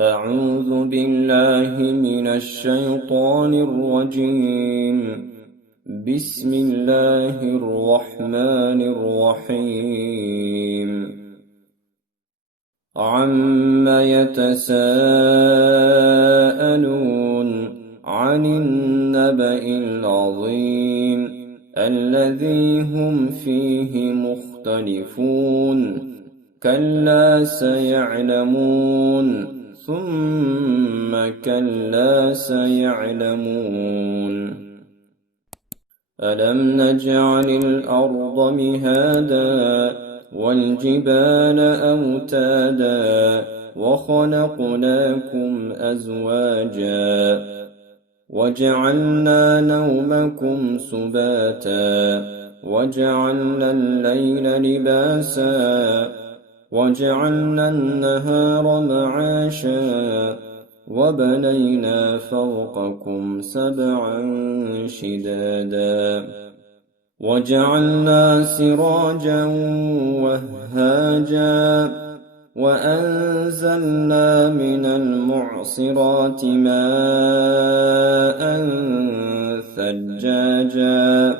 أعوذ بالله من الشيطان الرجيم. بسم الله الرحمن الرحيم. عم يتساءلون عن النبأ العظيم الذي هم فيه مختلفون كلا سيعلمون ثم كلا سيعلمون. ألم نجعل الأرض مهادا والجبال أوتادا وخلقناكم أزواجا وجعلنا نومكم سباتا وجعلنا الليل لباسا وجعلنا النهار معاشا وبنينا فوقكم سبعا شدادا وجعلنا سراجا وهاجا وأنزلنا من المعصرات ماء ثجاجا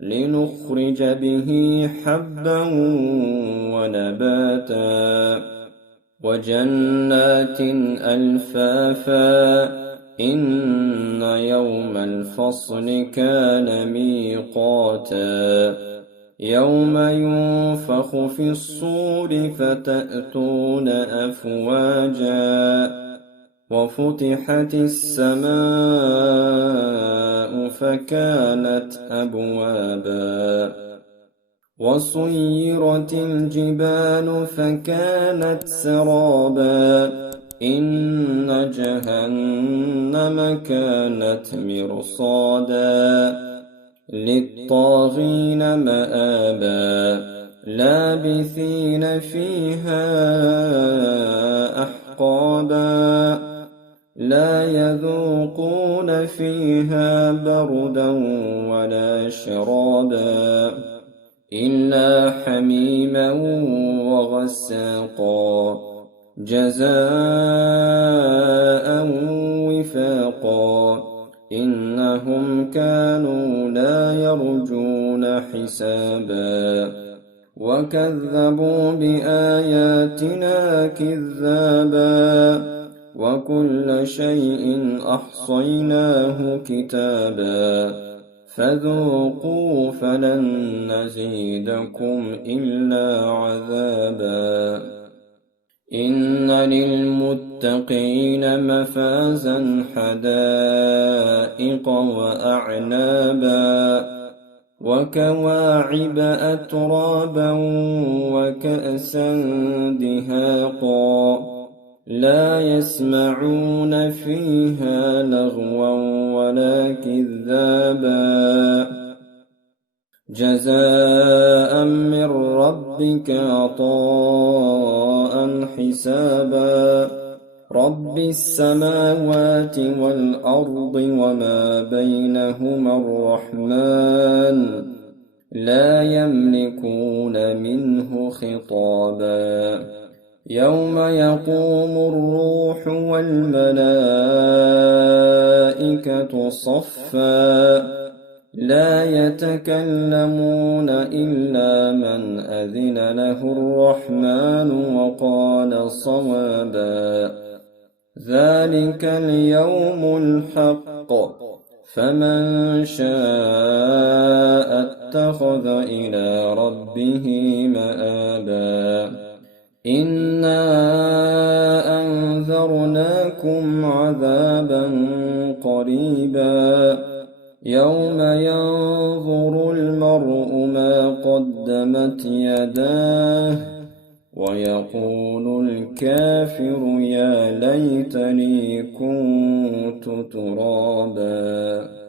لنخرج به حبا ونباتا وجنات ألفافا إن يوم الفصل كان ميقاتا يوم ينفخ في الصور فتأتون أفواجا وفتحت السماء فكانت أبوابا وصيرت الجبال فكانت سرابا إن جهنم كانت مرصادا للطاغين مآبا لابثين فيها أحقابا لا يذوقون فيها بردا ولا شرابا إلا حميما وغساقا جزاء وفاقا إنهم كانوا لا يرجون حسابا وكذبوا بآياتنا كذابا وكل شيء أحصيناه كتابا فذوقوا فلن نزيدكم إلا عذابا إن للمتقين مفازا حدائق وأعنابا وكواعب أترابا وكأسا دهاقا لا يسمعون فيها لغوا ولا كذابا جزاء من ربك عطاء حسابا رب السماوات والأرض وما بينهما الرحمن لا يملكون منه خطابا يوم يقوم الروح والملائكة صفا لا يتكلمون إلا من أذن له الرحمن وقال صوابا ذلك اليوم الحق فمن شاء اتخذ إلى ربه مآبا إنا أنذرناكم عذابا قريبا يوم ينظر المرء ما قدمت يداه ويقول الكافر يا ليتني كنت ترابا.